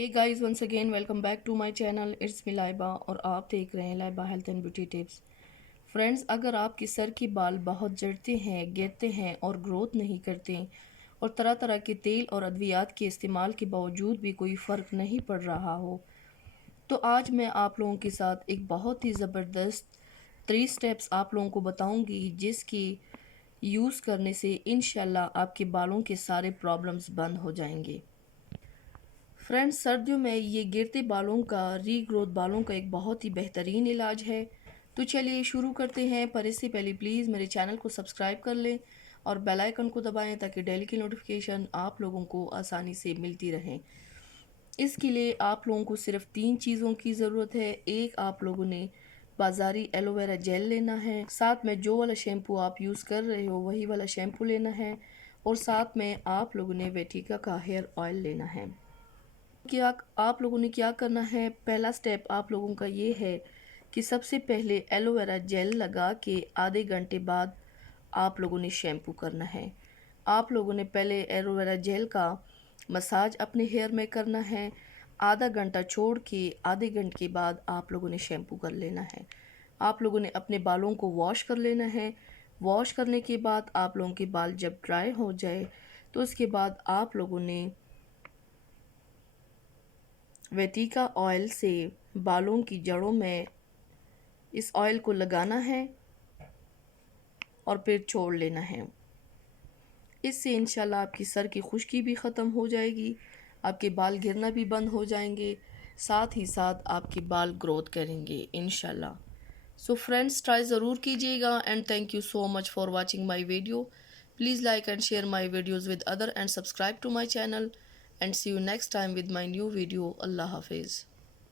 Hey guys, once again welcome back to my channel. It's me Laiba और आप देख रहे हैं Laiba health and beauty tips. Friends, अगर आपके सर के बाल बहुत झड़ते हैं, गिरते हैं और ग्रोथ नहीं करते और तरह तरह के तेल और अद्वियात के इस्तेमाल के बावजूद भी कोई फ़र्क नहीं पड़ रहा हो, तो आज मैं आप लोगों के साथ एक बहुत ही ज़बरदस्त 3 स्टेप्स आप लोगों को बताऊंगी, जिसकी यूज़ करने से इंशाल्लाह आपके बालों के सारे प्रॉब्लम्स बंद हो जाएंगे। फ्रेंड्स, सर्दियों में ये गिरते बालों का रीग्रोथ बालों का एक बहुत ही बेहतरीन इलाज है। तो चलिए शुरू करते हैं, पर इससे पहले प्लीज़ मेरे चैनल को सब्सक्राइब कर लें और बेल आइकन को दबाएं ताकि डेली की नोटिफिकेशन आप लोगों को आसानी से मिलती रहें। इसके लिए आप लोगों को सिर्फ 3 चीज़ों की ज़रूरत है। एक, आप लोगों ने बाज़ारी एलोवेरा जेल लेना है, साथ में जो वाला शैम्पू आप यूज़ कर रहे हो वही वाला शैम्पू लेना है, और साथ में आप लोगों ने वेटिका का हेयर ऑयल लेना है। क्या आप लोगों ने क्या करना है, पहला स्टेप आप लोगों का ये है कि सबसे पहले एलोवेरा जेल लगा के आधे घंटे बाद आप लोगों ने शैम्पू करना है। आप लोगों ने पहले एलोवेरा जेल का मसाज अपने हेयर में करना है। आधा घंटा छोड़ के आधे घंटे के बाद आप लोगों ने शैम्पू कर लेना है। आप लोगों ने अपने बालों को वॉश कर लेना है। वॉश करने के बाद आप लोगों के बाल जब ड्राई हो जाए तो उसके बाद आप लोगों ने वेटिका ऑयल से बालों की जड़ों में इस ऑयल को लगाना है और फिर छोड़ लेना है। इससे इंशाल्लाह आपकी सर की खुश्की भी ख़त्म हो जाएगी, आपके बाल गिरना भी बंद हो जाएंगे, साथ ही साथ आपके बाल ग्रोथ करेंगे इंशाल्लाह। सो फ्रेंड्स, ट्राई ज़रूर कीजिएगा and thank you so much for watching my video. Please like and share my videos with other and subscribe to my channel and see you next time with my new video. अल्लाह हाफिज़।